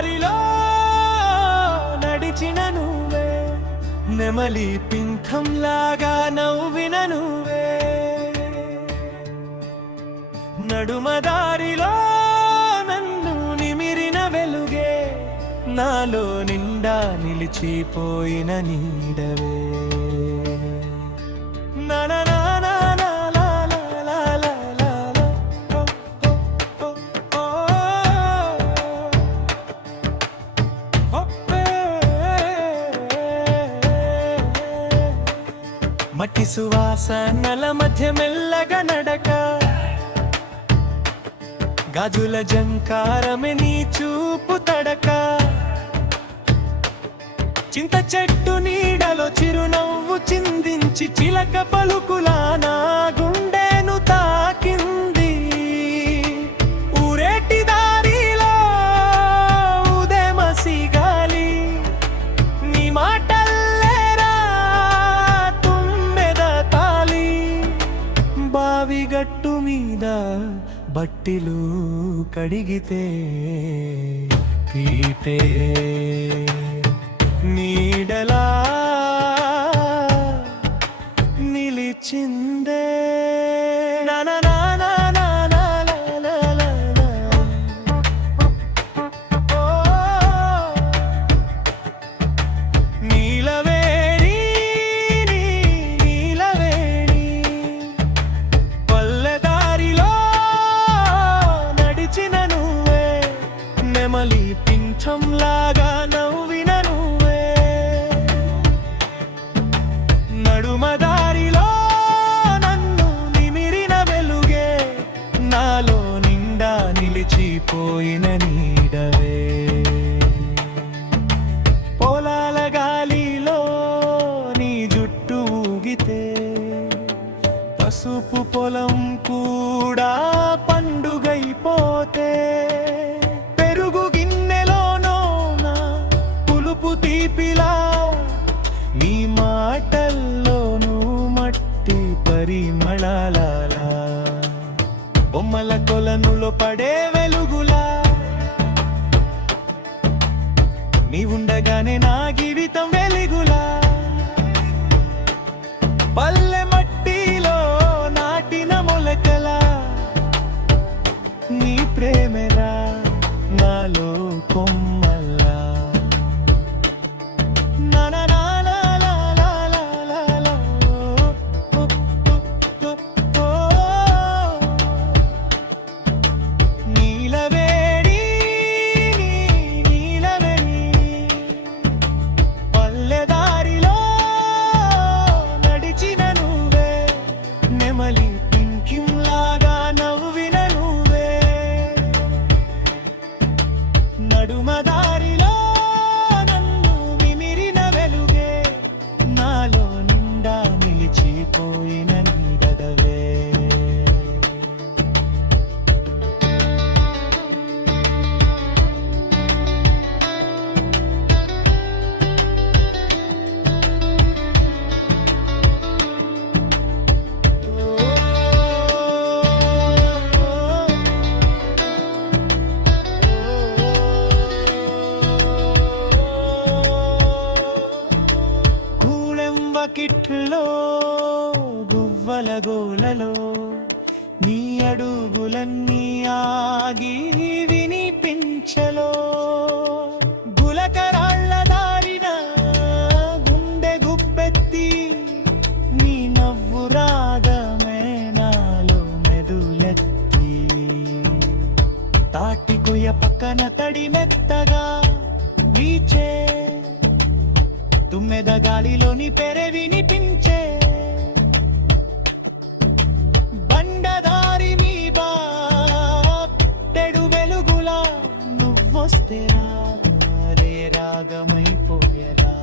దారిలో నడిచిన నువ్వే, నెమలి పింఖంలాగా నవ్విన నువ్వే, నడుమ దారిలో నన్ను నిమిరిన వెలుగే, నాలో నిండా నిలిచిపోయిన నీడవే. మట్టి సువాసనల మధ్య మెల్లగా నడక, గాజుల జంకారమే నీ చూపు తడక, చింత చెట్టు నీడలో చిరునవ్వు చిందించి చిలక పలుకులా నా గుండెను తాకింది. ఊరేటి దారిలో ఉదయమసి గాలి, నీ మాటల్లేరా తుమ్మెద తాలి, బావిగట్టు మీద బట్టిలు కడిగితే పీతే నీడలా నిలిచిందే. నీలవేణి నీలవేణి పల్లెదారిలో నడిచిన నువ్వే, నెమలి పింఛంలాగా నవ్విన నువ్వే, నడుమ దారిలో నన్ను నిమిరిన వెలుగే, నాలో నిండా నిలిచిపోయిన నీడవే. పొలాల గాలిలో నీ జుట్టు ఊగితే, పసుపు పొలం కూడా పండుగైపోతే, పెరుగు గిన్నెలోనో నా పులుపు తీపిలా, నీ మాటల్లోనూ మట్టి పరిమళాల, బొమ్మల కొలనులో పడే వెలుగులా, నీ ఉండగానే నా జీవితం వెలుగులా, పల్లె మట్టిలో నాటిన మొలకలా, నీ ప్రేమలా నాలో కొమ్మల్లా. నీలవేణి నీలవేణి పల్లెదారిలో నడిచిన నువ్వే, నెమలి పింకింలాగా నవ్విన నువ్వే, నడుమ దారిలో నన్ను నిమిరిన వెలుగే, నాలో నిండా నిలిచిపోయిన నీడవే. కిట్లో గువ్వల గోలలో నీ అడుగులన్నీ ఆగి వినిపించలో, గులకరాళ్ళ దారిన గుండె గుప్పెత్తి, నీ నవ్వు రాగమే నాలో మెదులెత్తి, తాటి కొయ్య పక్కన తడి మెత్తగా వీచే, తుమ్మెద గాలిలోని పెరె వినిపించే, బండదారి మీ తెడు వెలుగులా, నువ్వొస్తే రే రాగమైపోయేరా.